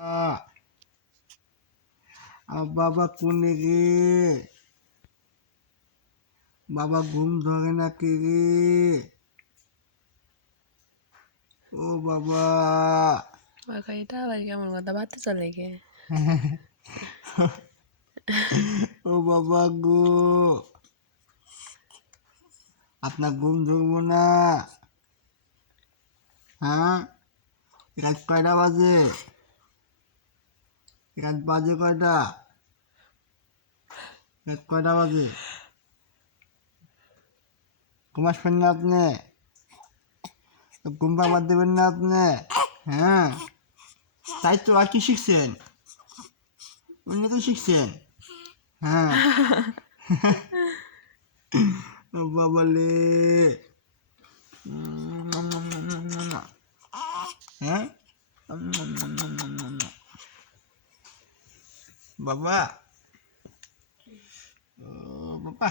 আমার বাবা কোনে রে? বাবা ঘুম ধরে নাকি রে? ও বাবা, এটা আবার কেমন কথা বাড়তে চলে গে? ও বাবা গো, আপনার ঘুম ধরবো না? হ্যাঁ, রাত কয়টা বাজে? রাত বাজে কয়টা? রাত কয়টা বাজে? ঘুমাসবেন না আপনি? ঘুম পাবার দেবেন না আপনি? হ্যাঁ, তাই তো। আর কি শিখছেন? অন্য তো শিখছেন। হ্যাঁ। ও বাবা লে। হ্যাঁ, বাবা, ও বাবা,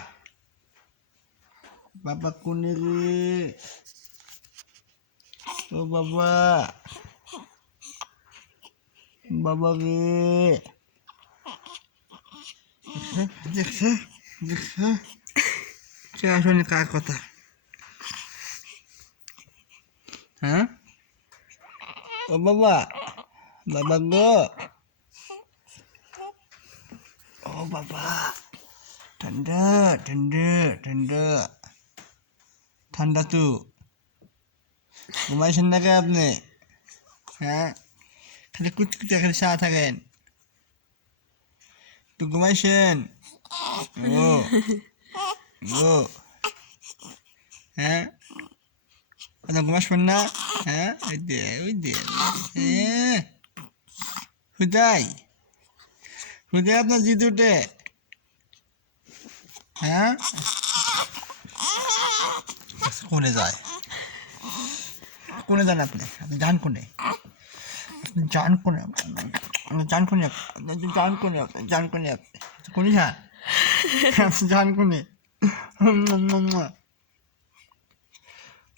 বাবা কোনে রে? ও বাবা, বাবা রে। দেখছে দেখছে সে আসলে কার কথা? হ্যাঁ, ও বাবা, বাবা গো, ও বাবা, ঠান্ডা ঠান্ডা ঠান্ডা ঠান্ডা তো। ঘুমাইছেন নাকি আপনি? হ্যাঁ, খালি কুচকুচে খালি চা থাকেন। তো ঘুমাইছেন? ও ও, হ্যাঁ, আপনার ঘুমাসবেন না? হ্যাঁ, ওই দে হ্যাঁ, হুদাই হুদাই আপনার জিদ উঠে। হ্যাঁ, কোনে যায়? কোনে যান আপনি? আপনি যান কোনে? আপনি যান কোনে? আপনি যান কোনে? আপনি যান কোনে? আপনি যান কোনে? আপনি কোনে যান? আপনি যান কোনে?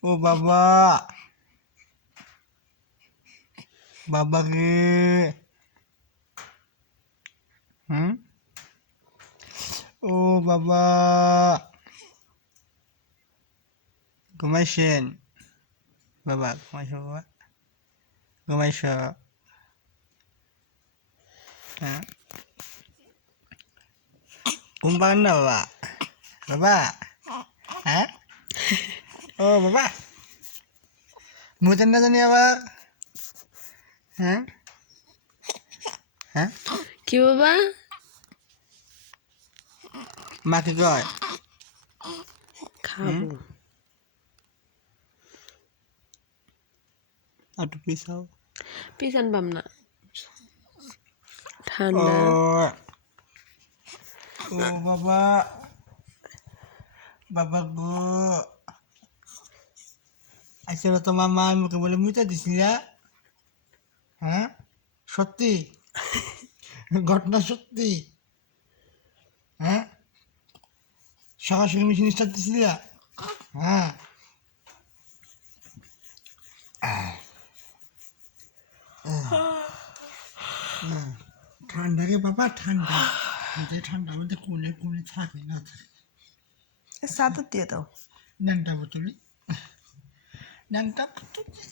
ও বাবা, বাবা রে। হুম, ও বাবা, ঘুমাইছেন? বাবা ঘুমাইছ? বাবা ঘুমাইছ? হ্যাঁ, ঘুম পাবেন না বাবা? বাবা, হ্যাঁ, ও বাবা, ঘুমাতেন না জানি আবার? হ্যাঁ, হ্যাঁ, কি বাবা? মাকে কয়? খাবো। একটু পিছাও। পিছন পাম না, ও ঠান্ডা। ও বাবা, বাবা গো, আজকে তো মামা আমাকে বলে মুইতা দিছিলা? হ্যাঁ, সত্যি? ঘটনা সত্যি? হ্যাঁ, সকাল সকাল মেশিন স্টার্ট দিছিলা? হ্যাঁ, ঠান্ডা রে বাবা, ঠান্ডা। যে ঠান্ডা আমাদের কোনে কোনে থাকে না থাকে। সাদর দিয়ে দাও। ন্যাংটা বোতলে, ন্যাংটা বোতলে।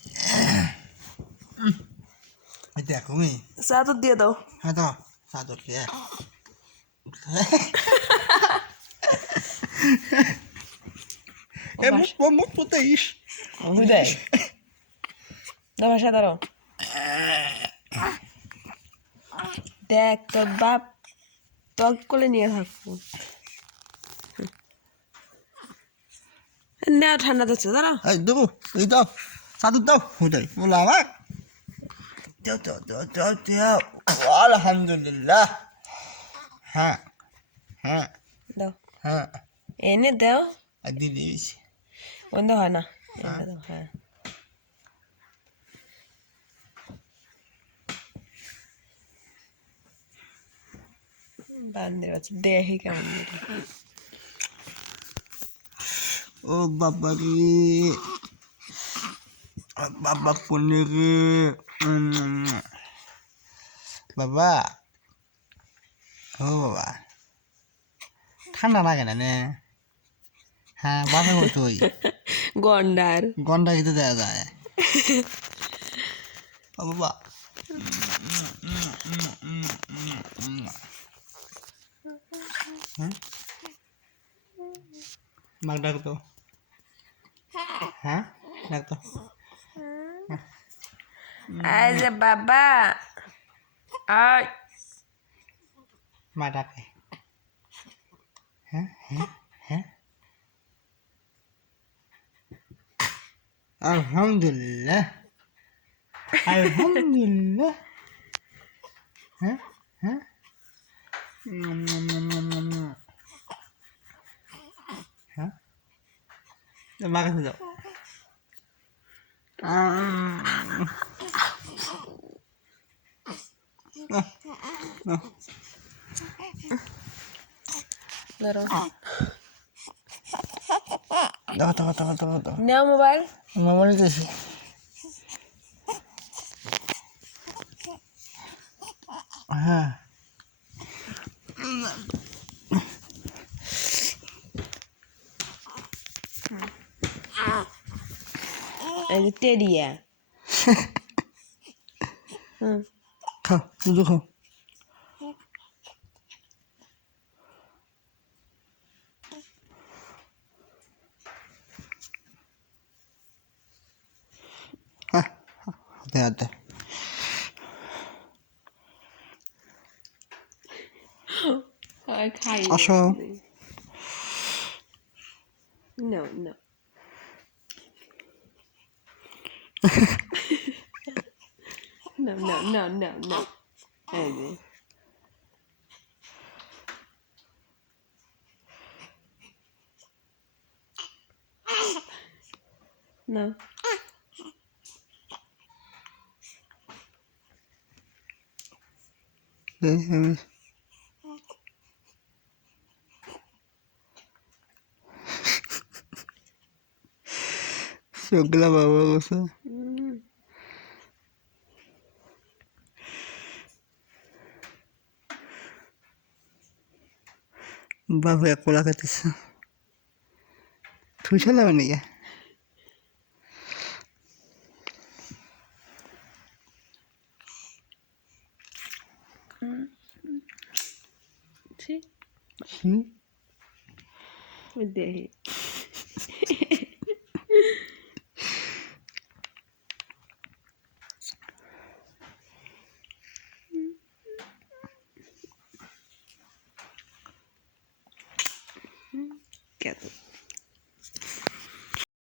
দেখো মি, সাদর দিয়ে দাও। হ্যাঁ তো চাদর কে এ মুখ মুখ পুতে ইস হুদাই দাও, বাসা দাঁড়াও। দেখ তোর বাপ টক করে নিয়ে থাকবো। নেওয়া ঠান্ডা যাচ্ছে, দাঁড়াও। এই দেবো, এই দাও চাদর দাও। ওটাই বলো আমার দাও দাও দাও দাও দাও। আলহামদুলিল্লাহ। হ্যাঁ হ্যাঁ দাও, হ্যাঁ, এনে দাও। আর দিলে বেশি। বন্ধ হয় না, এনে দাও। হ্যাঁ, বান্ধে আছে, দেখি কেমন দিল। ও বাবা রে, বাবা কোনে রে? বাবা ও বাবা ঠান্ডা লাগে না নে হ্যাঁ বাবা তুই গন্ডার গন্ডা খেতে দেওয়া যায় ও বাবা মাক ডাক তো হ্যাঁ ডাক তো এই যে বাবা আয় মা ডাকে হ্যাঁ হ্যাঁ হ্যাঁ আলহামদুলিল্লাহ আলহামদুলিল্লাহ হ্যাঁ হ্যাঁ হ্যাঁ মা কাছে যাও ধরো দাও নাও মোবাইল মোবাইল দিয়েছি হ্যাঁ এই যে টেডিয়া খাও দুধ খাও হ্যাঁ হাতে হাতে খাই আসো no no no no no no no এই যে no চোখগুলা বাবা বসে বাবু এক কোলা খাইতেছে তুই চলাবে নাকি ঠিক হুম দেখি কেন